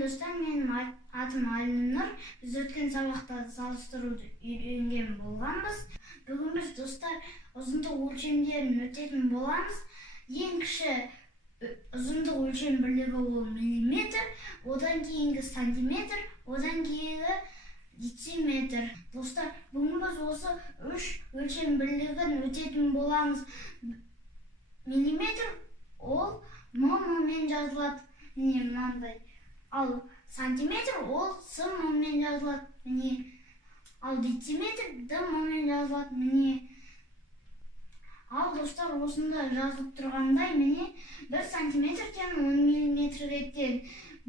достар, менің атым Алинур. Біз өткен сабақта салыстыруды үйренген болғанбыз. Бүгін біз достар ұзындық өлшемдерін өтетін боламыз. Ең кіші ұзындық өлшем бірлігі ол миллиметр, одан кейінгі сантиметр, одан кейінгі дециметр. Достар, бүгін біз осы үш өлшем бірлігін өтетін боламыз. Миллиметр ол м-мен жазылады, міне мынандай. Ал сантиметр ол с-мен жазылады, міне. Ал дециметр д-мен жазылады, міне. Ал достар, осында жазылып тұрғандай, міне 1 сантиметр тең 10 миллиметрге тең,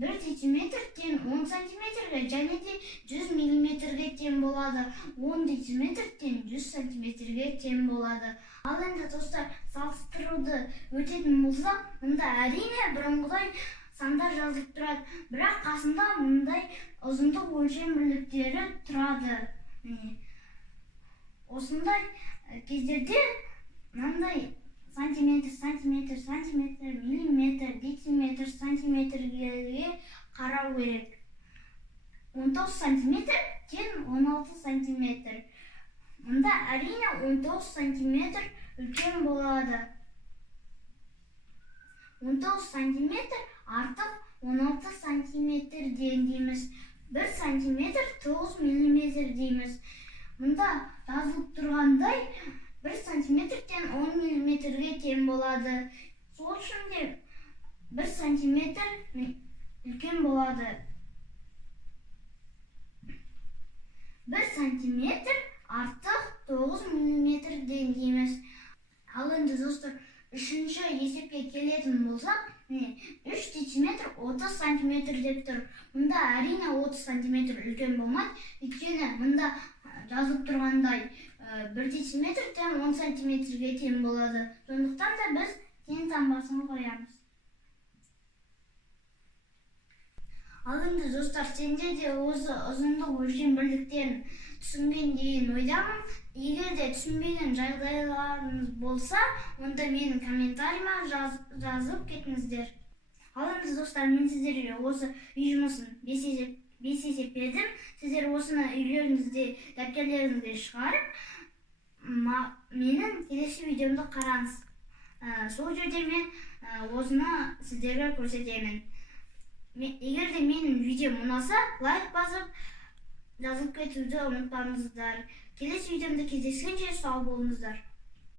1 дециметр тең 10 сантиметрге және де 100 миллиметрге тең болады. 10 дециметр тең 100 сантиметрге тең болады. Ал енді достар, салыстыруды өтетін болса, мұнда әрине бұрынғыдай сандар жазылып тұрады, бірақ қасында мұндай ұзындық өлшем бірліктері тұрады. Осындай кездерде мынандай сантиметр, миллиметр, дециметр, сантиметрге қарау керек. 19 сантиметр тең 16 сантиметр. Мұнда әрине 19 сантиметр үлкен болады. 19 сантиметр артық 16 сантиметр дейміз. 1 сантиметр 9 миллиметр дейміз. Мұнда жазылып тұрғандай 1 сантиметр тең 10 миллиметрге тең болады. Сол үшін де 1 сантиметр үлкен болады. 1 сантиметр артық 9 миллиметр дейміз. Ал енді достар, үшінші есепке келетін болсақ, 3 дециметр 30 сантиметр деп тұр. Мұнда әрине 30 сантиметр үлкен болмайды, өйткені мұнда жазылып тұрғандай 1 дециметр тең 10 сантиметрге тең болады. Сондықтан да біз тең таңбасын қоямыз. Ал енді достар, сенде де осы ұзындық өлшем бірліктерін түсінген деген ойдамын. Егер де түсінбеген жағдайларыңыз болса, онда менің комментарийіма жазып кетіңіздер. Ал енді достар, мен сіздерге осы үй жұмысын 5 есеп бердім. Сіздер осыны үйлеріңізде, дәптерлеріңізге шығарып, менің келесі видеомды қараңыз. Сол жерде мен осыны сіздерге көрсетемін. Егер де менің видеом ұнаса, лайк басып, жазып кетуді ұмытпаңыздар. Келесі видеомда кездескенше сау болыңыздар.